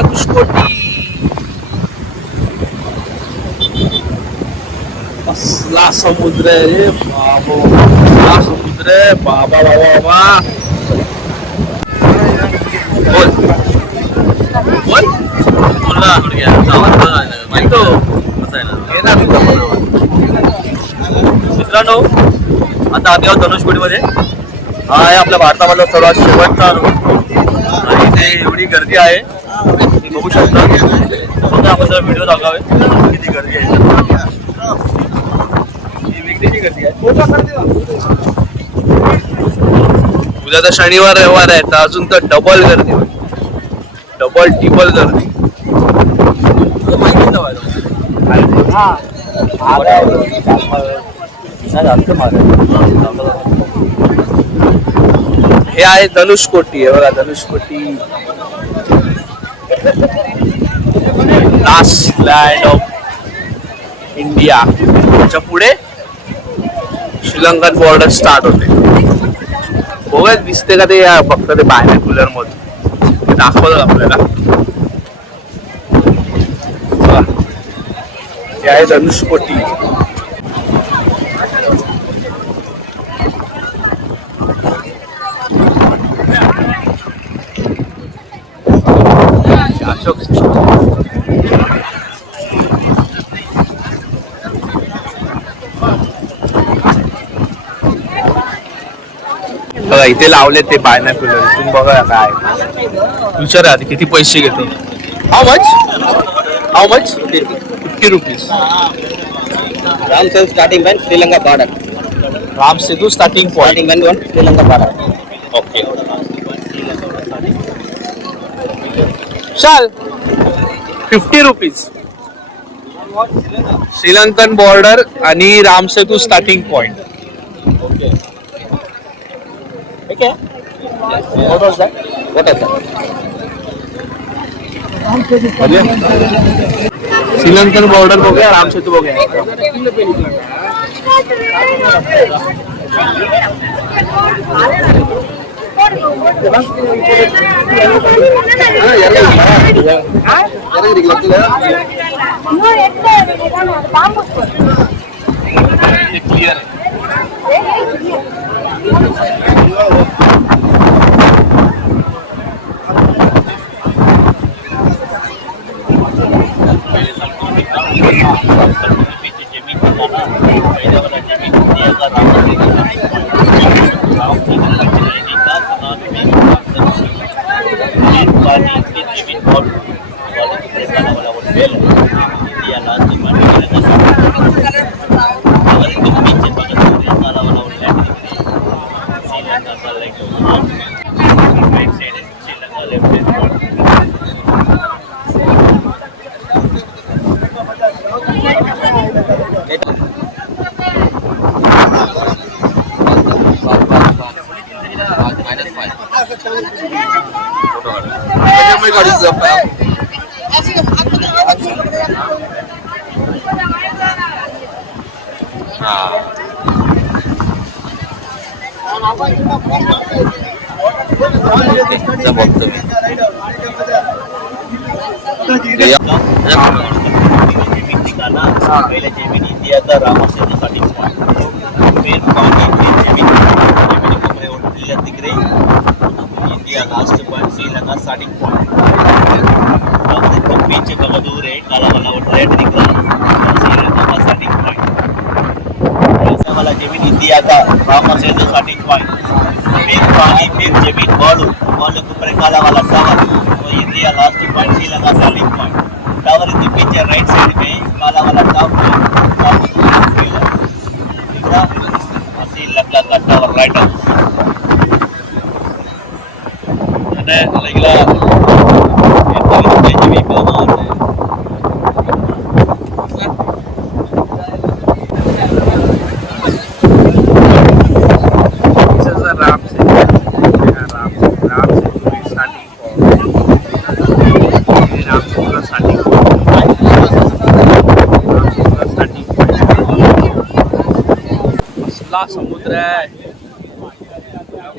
धनुष्कोटी कसला समुद्र आहे रे बाबा, कसला समुद्र आहे बाबा बाबा बाबा. बोल बोल तुला मित्रांनो, आता आम्ही आहोत धनुष्कोटीमध्ये. हा आहे आपल्या भारतामधला सर्वात शेवटचा रोड आणि इथे एवढी गर्दी आहे तुम्ही बघू शकता. आपण व्हिडिओ दाखवावे किती गर्दी आहे. ही वेगळीची गर्दी आहे. उद्या तर शनिवार रविवार आहे तर अजून तर डबल गर्दी होईल, डबल टिबल गर्दी. माहिती हे आहे धनुष्कोटी. आहे बघा Dhanushkodi, last land of India. त्याच्या पुढे श्रीलंकन बॉर्डर स्टार्ट होते. बघा दिसते का ते फक्त ते बायनॉक्युलर मधून दाखवतात आपल्याला. हे आहे धनुष्कोटी. बघा इथे लावले ते बायनॉक्युलर. तुम्ही बघा काय विचारा किती पैसे घेतो. How much 50 rupees. Ram Setu starting point Sri Lanka border. Ram Setu starting point Sri Lanka border. Okay चल 50 रुपीज. श्रीलंकन बॉर्डर आणि Ram Setu starting point. Okay ठीक आहे. What was that? Sri Lankan border हो गया, राम सेतु हो गया. क्लियर है. पहले जेमिनी इंडियाचा राम सेतु स्टार्टिंग पॉइंट. फिर पानी, फिर जेमिनी दिख रही India last point Sri Lanka starting point. अब देखो पीछे बहुत दूर है काला वाला वो रेड दिख रहा श्रीलंका का स्टार्टिंग पॉइंट. ऐसा वाला जेमिनी इंडिया का राम सेतु स्टार्टिंग पॉइंट. फिर पानी, फिर जमीन बॉर्डर के ऊपर काला वाला टावर तो India last point Sri Lanka starting point. Tower के पीछे राइट साइड में काला वाला टावर श्रीलंका का टावर राइट हाउस. समुद्र है.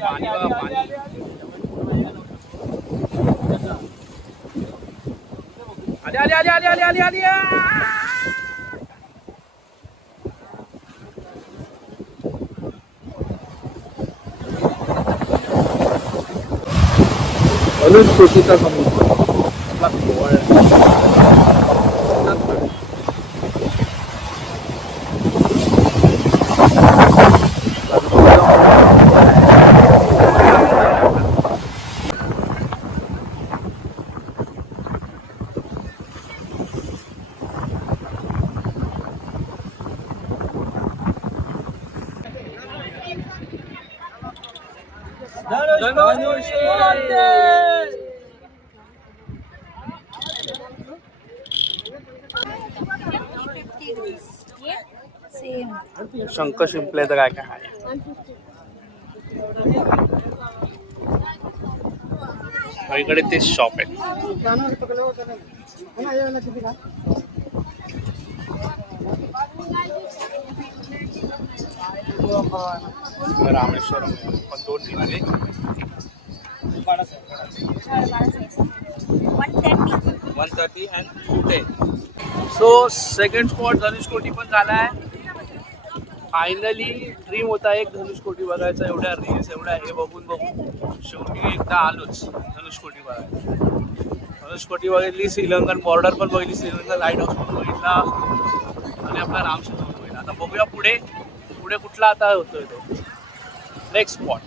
पानी आली आली आली आली आली आली आली धनुष्कोटीचा समुद्र आपला सेम शंख शिंपल्याचं काय काय आहे इकडे तेच शॉप आहे. रामेश्वरम पण 2 ठिकाणी 130 and 10. So second spot Dhanushkodi पण झालाय. फायनली ड्रीम होता एक धनुष्कोटी बघायचा. एवढ्या रील्स एवढ्या हे बघून शेवटी एकदा आलोच धनुष्कोटी बघायला. धनुष्कोटी बघितली, श्रीलंकन बॉर्डर पण बघितली, श्रीलंकन लाईट हाऊस पण बघितला आणि आपला रामसेतू पण बघितला. आता बघूया पुढे पुढे कुठला आता होतोय तो नेक्स्ट स्पॉट.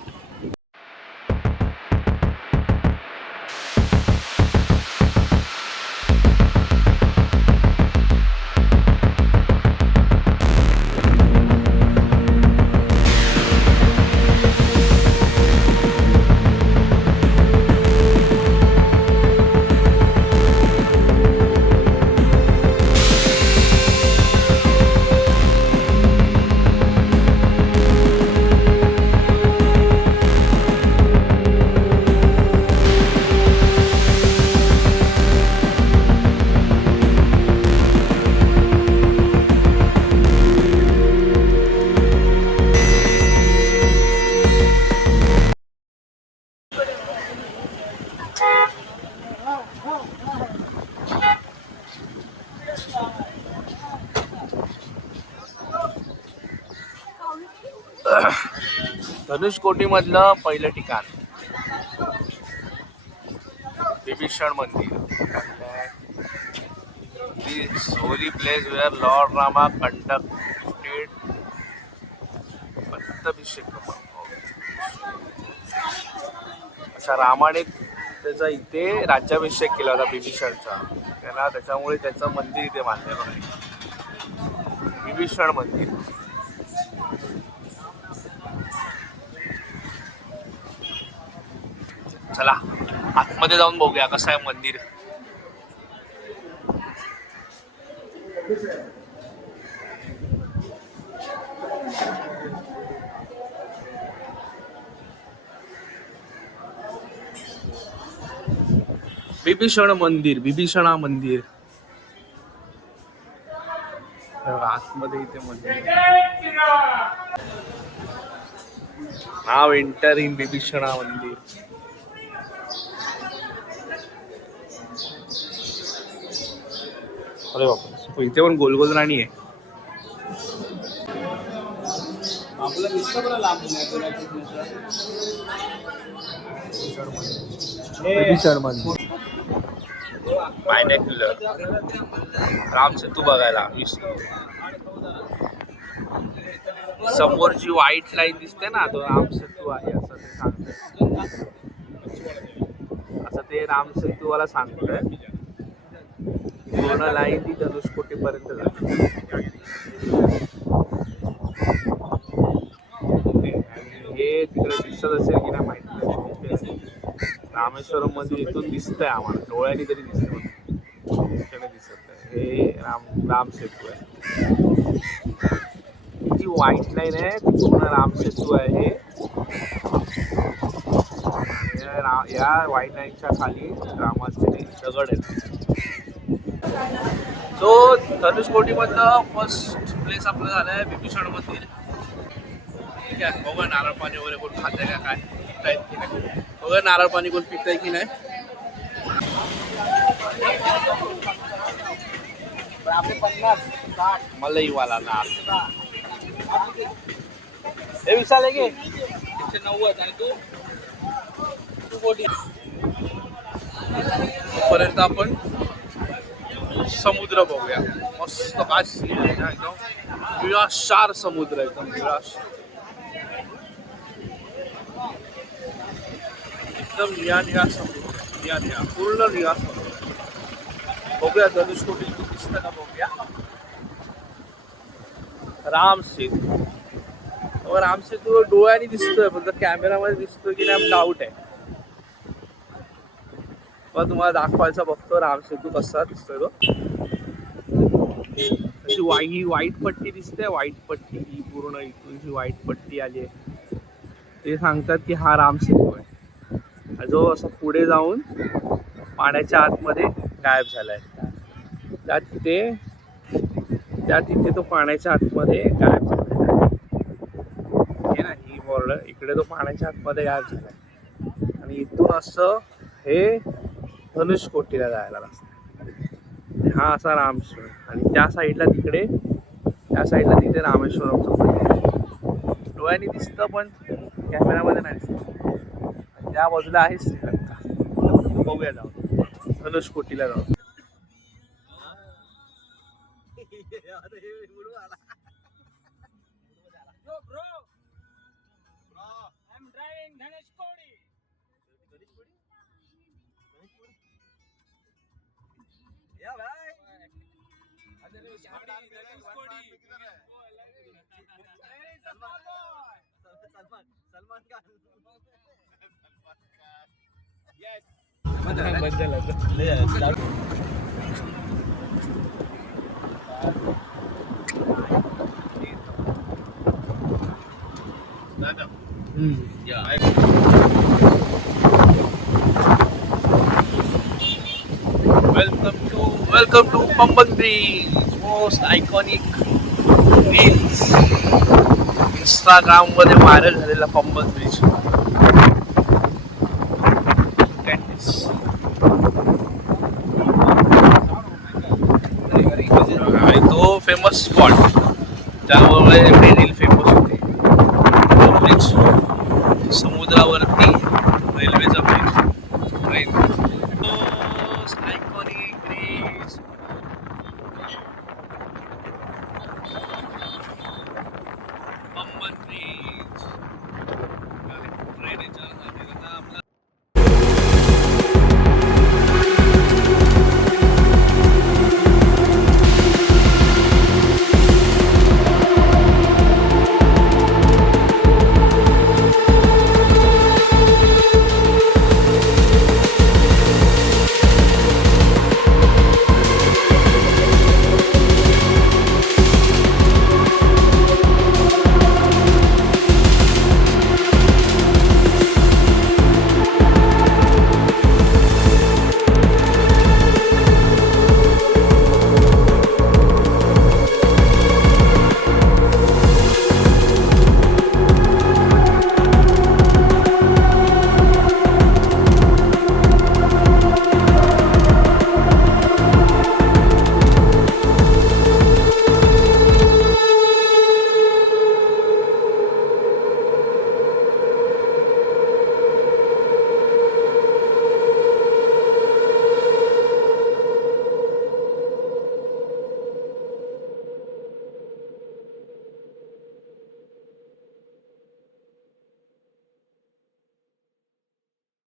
धनुष्कोटी मधलं पहिलं ठिकाण विभीषण मंदिर. This holy place where Lord Rama conducted पट्टाभिषेकम. अच्छा, रामाने त्याचा इथे राज्याभिषेक केला होता विभीषणचा. त्याच्यामुळे त्याचं मंदिर इथे बांधलेलं आहे, विभीषण मंदिर. चला आतमध्ये जाऊन बघूया कसं आहे मंदिर. विभीषण मंदिर, विभीषणा मंदिर. आतमध्ये इथे मंदिर. नाव एंटर इन विभीषणा मंदिर. अरे बाप, इथे पण गोलगोल राणी आहे. विभीषण मंदिर. बायनॅक्युलर रामसेतू बघायला. समोर जी व्हाईट लाईन दिसते ना, तो रामसेतू आहे असं ते सांगतंय. असं ते रामसेतूवाला सांगतोय. पूर्ण लाईन ती धनुष्कोटी पर्यंत जाते. हे तिकडे दिसत असेल की नाही माहिती नाही. रामेश्वरम मध्ये इथून दिसतंय आम्हाला, डोळ्यांनी तरी दिसतंय, दिसत आहे. हे रामसेतू आहे. जी व्हाईट लाईन आहे ती पूर्ण रामसेतू आहे. या व्हाईट लाईनच्या खाली रामाचे दगड आहेत. सो धनुष्कोटी मधलं फर्स्ट प्लेस आपलं झालंय विभीषण मंदिर. ठीक आहे, बघा नारळ पाणी वगैरे कोण खाते का काय, पितायत की नाही बघा. नारळ पाणी कोण पिताय की नाही. मलई वाला नान हे विचारले की 190 आणि तू 240 पर्यंत आपण समुद्र बघूया मस्त काय सीन आहे ना एकदम निळाशार समुद्र एकदम एकदम निळा समुद्र निळा पूर्ण निळा समुद्र बघूया धनुषकोटी दिसतं का बघूया राम सेतू राम सेतू डोळ्याने दिसतोय पण कॅमेरामध्ये दिसतोय की नाही डाऊट आहे मग तुम्हाला दाखवायचा बघतो राम सेतू कसा दिसतोय तो ही व्हाईट पट्टी दिसते व्हाईट पट्टी ही पूर्ण इथून जी व्हाईट पट्टी आली आहे ते सांगतात की हा राम सेतू आहे जो असं पुढे जाऊन पाण्याच्या आतमध्ये गायब झालाय त्या तिथे तो पाण्याच्या आतमध्ये गायब झालाय हे ना ही बॉर्डर इकडे तो पाण्याच्या आतमध्ये गायब झालाय आणि इथून असं हे धनुषकोटीला जायला लागतं हा असा रामेश्वर आणि त्या साईडला तिथे रामेश्वरमचं डोळ्याने दिसतं पण कॅमेरामध्ये नाही दिसत त्या बाजूला आहे श्रीलंका बघूया जाऊन धनुषकोटीला जाऊन Welcome to Pamban Bridge, most iconic reels. Instagram मध्ये व्हायरल झालेला पंबन ब्रिज. आणि तो फेमस स्पॉट त्यामुळे एवढे रील फेमस होते. ब्रिज समुद्रावरती रेल्वेचा ब्रिज.